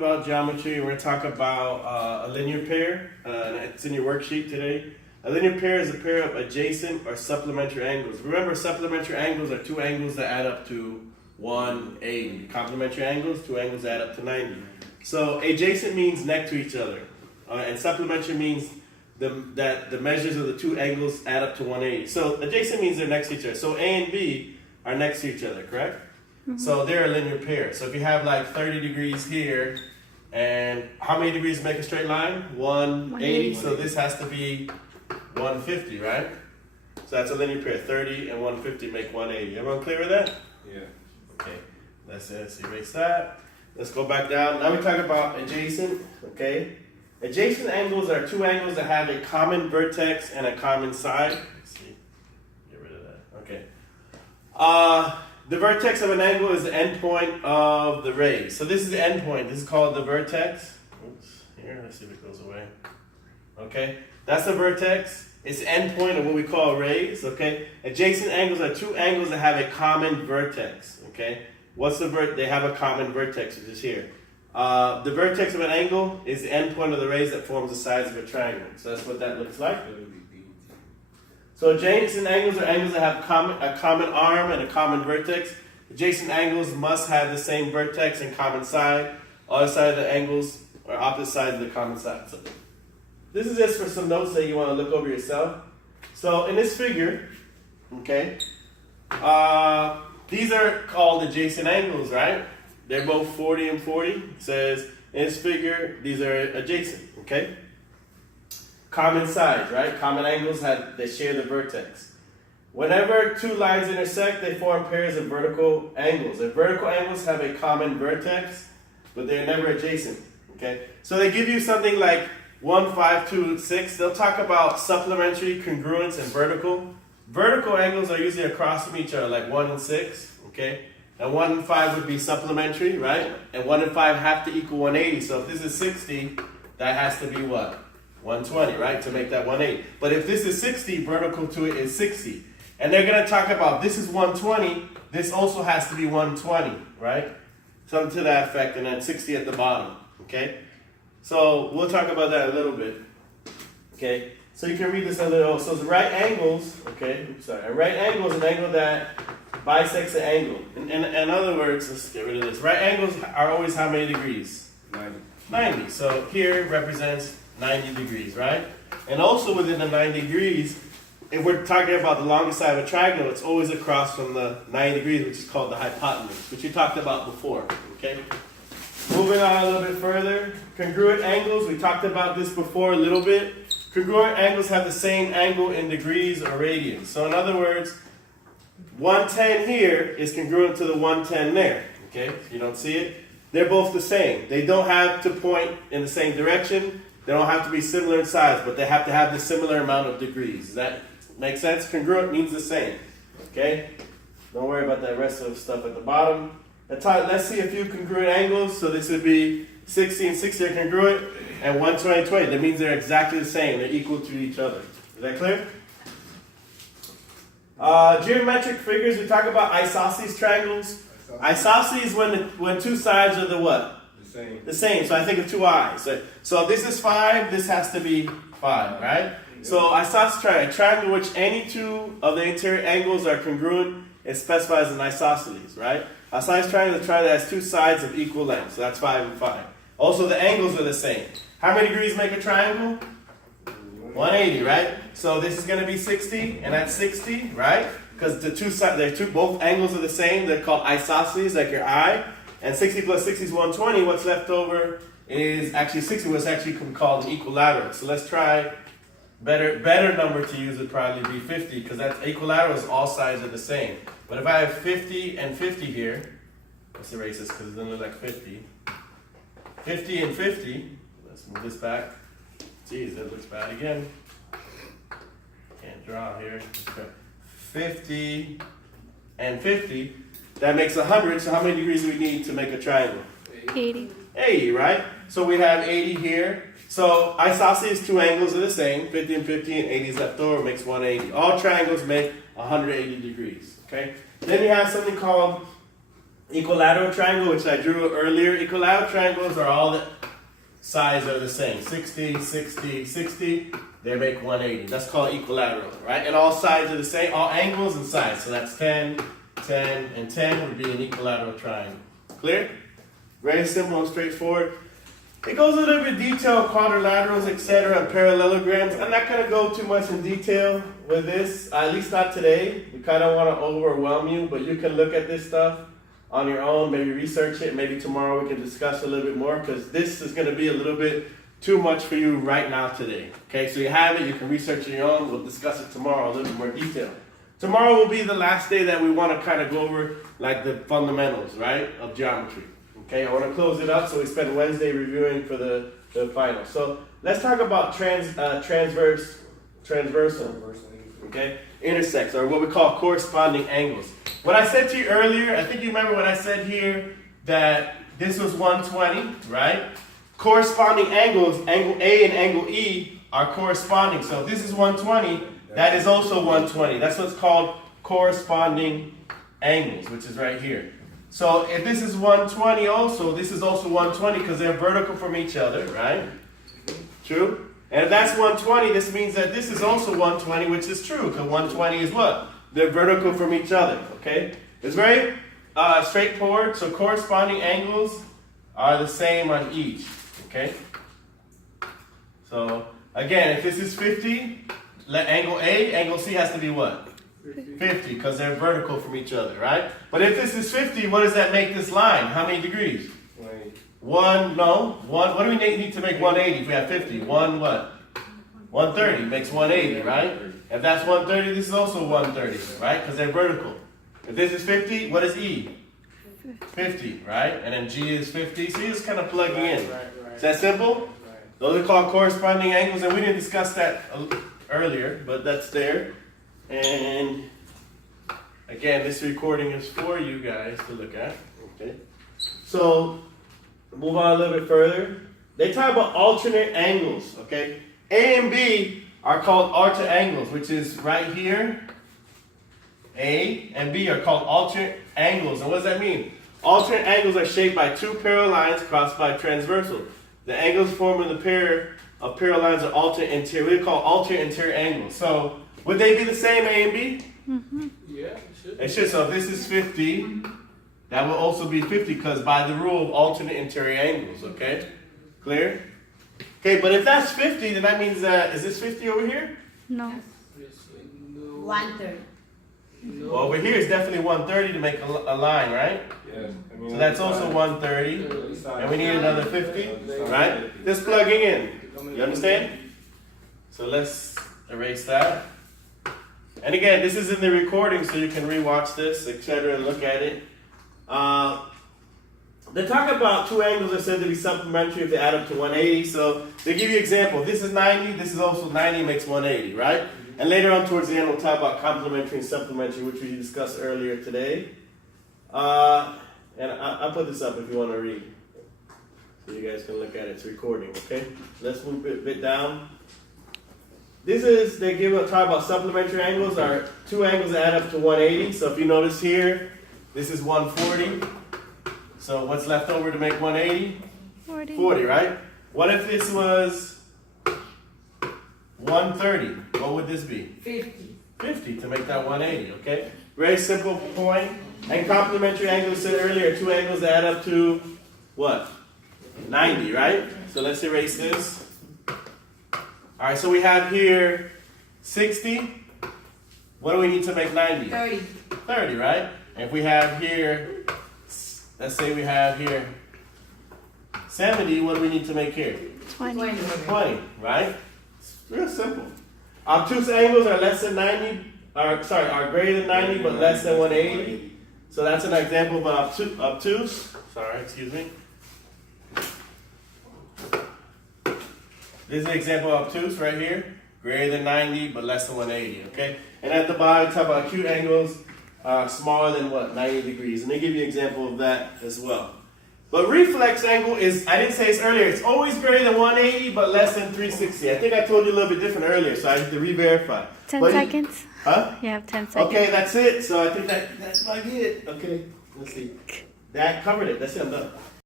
About geometry. We're going to talk about a linear pair. It's in your worksheet today. A linear pair is a pair of adjacent or supplementary angles. Remember, supplementary angles are two angles that add up to 180. Complementary angles, two angles that add up to 90. So adjacent means next to each other, and supplementary means that the measures of the two angles add up to 180. So adjacent means they're next to each other. So A and B are next to each other, correct? So they're a linear pair. So if you have like 30 degrees here, and how many degrees make a straight line? 180. So this has to be 150, right? So that's a linear pair. 30 and 150 make 180. Everyone clear with that? Yeah. Okay. Let's erase that. Let's go back down. Now we talk about adjacent. Okay. Adjacent angles are two angles that have a common vertex and a common side. Let's see. Get rid of that. Okay. The vertex of an angle is the endpoint of the rays. So this is the endpoint. This is called the vertex. Oops. Here, let's see if it goes away. Okay. That's the vertex. It's the endpoint of what we call rays. Okay. Adjacent angles are two angles that have a common vertex. Okay. What's the They have a common vertex, which is here. The vertex of an angle is the endpoint of the rays that forms the sides of a triangle. So that's what that looks like. So adjacent angles are angles that have a common arm and a common vertex. Adjacent angles must have the same vertex and common side. Other side of the angles are opposite sides of the common side. So this is just for some notes that you want to look over yourself. So in this figure, okay, these are called adjacent angles, right? They're both 40 and 40. It says in this figure, these are adjacent, okay? Common sides, right? Common angles they share the vertex. Whenever two lines intersect, they form pairs of vertical angles. And vertical angles have a common vertex, but they're never adjacent. Okay? So they give you something like 1, 5, 2, 6. They'll talk about supplementary, congruence, and vertical. Vertical angles are usually across from each other, like 1 and 6. Okay? And 1 and 5 would be supplementary, right? And 1 and 5 have to equal 180. So if this is 60, that has to be what? 120, right? To make that 180. But if this is 60, vertical to it is 60. And they're going to talk about this is 120. This also has to be 120, right? Something to that effect. And then 60 at the bottom, okay? So we'll talk about that a little bit, okay? So you can read this a little. So the right angles, okay? A right angle is an angle that bisects an angle. In other words, let's get rid of this. Right angles are always how many degrees? 90. So here represents 90 degrees, right? And also within the 90 degrees, if we're talking about the longest side of a triangle, it's always across from the 90 degrees, which is called the hypotenuse, which we talked about before, okay? Moving on a little bit further, congruent angles, we talked about this before a little bit. Congruent angles have the same angle in degrees or radians. So in other words, 110 here is congruent to the 110 there, okay? You don't see it? They're both the same. They don't have to point in the same direction. They don't have to be similar in size, but they have to have the similar amount of degrees. Does that make sense? Congruent means the same. Okay? Don't worry about that rest of the stuff at the bottom. Let's see a few congruent angles. So this would be 60 and 60 are congruent, and 120 and 20. That means they're exactly the same. They're equal to each other. Is that clear? Geometric figures, we talk about isosceles triangles. Isosceles when two sides are the what? The same. So I think of two eyes. So this is 5. This has to be 5, right? So isosceles triangle, a triangle in which any two of the interior angles are congruent, it specifies an isosceles, right? Isosceles triangle is a triangle that has two sides of equal length. So that's 5 and 5. Also, the angles are the same. How many degrees make a triangle? 180, right? So this is going to be 60, and that's 60, right? Because the two sides, both angles are the same. They're called isosceles, like your eye. And 60 plus 60 is 120. What's left over is actually 60, what's actually called an equilateral. So let's try, better number to use would probably be 50, because that equilateral is all sides are the same. But if I have 50 and 50 here, let's erase this because it doesn't look like 50. 50 and 50, let's move this back. Geez, that looks bad again. Can't draw here. 50 and 50. That makes 100, so how many degrees do we need to make a triangle? 80. 80, right? So we have 80 here. So isosceles, two angles are the same, 50 and 50, and 80 is left over, makes 180. All triangles make 180 degrees, okay? Then you have something called equilateral triangle, which I drew earlier. Equilateral triangles are all the sides are the same. 60, 60, 60. They make 180. That's called equilateral, right? And all sides are the same, all angles and sides. So that's 10, 10, and 10 would be an equilateral triangle. Clear? Very simple and straightforward. It goes a little bit detailed, quadrilaterals, etc., and parallelograms. I'm not going to go too much in detail with this, at least not today. We kind of want to overwhelm you, but you can look at this stuff on your own, maybe research it. Maybe tomorrow we can discuss a little bit more, because this is going to be a little bit too much for you right now today. Okay, so you have it, you can research it on your own. We'll discuss it tomorrow a little bit more detail. Tomorrow will be the last day that we want to kind of go over like the fundamentals, right, of geometry. Okay, I want to close it up so we spend Wednesday reviewing for the final. So let's talk about transversal, okay, intersects, or what we call corresponding angles. What I said to you earlier, I think you remember what I said here, that this was 120, right? Corresponding angles, angle A and angle E, are corresponding. So if this is 120, that is also 120. That's what's called corresponding angles, which is right here. So if this is 120 also, this is also 120 because they're vertical from each other, right? True? And if that's 120, this means that this is also 120, which is true, because 120 is what? They're vertical from each other, okay? It's very straightforward. So corresponding angles are the same on each, okay? So again, if this is 50, let angle A, angle C has to be what? 50, because they're vertical from each other, right? But if this is 50, what does that make this line? How many degrees? 1, no. 1, what do we need to make 180 if we have 50? 1 what? 130 makes 180, right? If that's 130, this is also 130, right? Because they're vertical. If this is 50, what is E? 50, right? And then G is 50. See, it's kind of plugging in. Is that simple? Those are called corresponding angles, and we didn't discuss that earlier, but that's there. And again, this recording is for you guys to look at. Okay. So move on a little bit further. They talk about alternate angles. Okay. A and B are called alternate angles, which is right here. A and B are called alternate angles. And what does that mean? Alternate angles are shaped by two parallel lines crossed by transversal. The angles formed in the pair of parallel lines are alternate interior. We call alternate interior angles. So would they be the same, A and B? Mm-hmm. Yeah, it should. It should. So if this is 50, that will also be 50 because by the rule of alternate interior angles, okay? Clear? Okay, but if that's 50, then that means that, is this 50 over here? No. 130. No. Well, over here is definitely 130 to make a line, right? Yeah. So that's also 130. And we need another 50, right? Just plugging in. You understand? So let's erase that. And again, this is in the recording, so you can rewatch this, etc., and look at it. They talk about two angles that said to be supplementary if they add up to 180. So they give you an example. This is 90. This is also 90 makes 180, right? And later on towards the end, we'll talk about complementary and supplementary, which we discussed earlier today. And I'll put this up if you want to read. So you guys can look at it. It's recording, okay? Let's move a bit down. This is, they talk about supplementary angles are two angles that add up to 180. So if you notice here, this is 140. So what's left over to make 180? 40, right? What if this was 130? What would this be? 50. 50 to make that 180, okay? Very simple point. And complementary angles said earlier, two angles that add up to what? 90, right? So let's erase this. All right, so we have here 60. What do we need to make 90? 30. 30, right? And if we have here, let's say we have here 70, what do we need to make here? 20. 20, right? It's real simple. Obtuse angles are less than 90, are greater than 90, but less than 180. So that's an example of an obtuse. Sorry, excuse me. This is an example of obtuse right here. Greater than 90, but less than 180, okay? And at the bottom, talk about acute angles smaller than what? 90 degrees. And they give you an example of that as well. But reflex angle is, I didn't say this earlier, it's always greater than 180, but less than 360. I think I told you a little bit different earlier, so I have to re-verify. 10 But seconds. Huh? You have 10 seconds. Okay, that's it. So I think that's like it. Okay, let's see. That covered it. That's it. I'm done.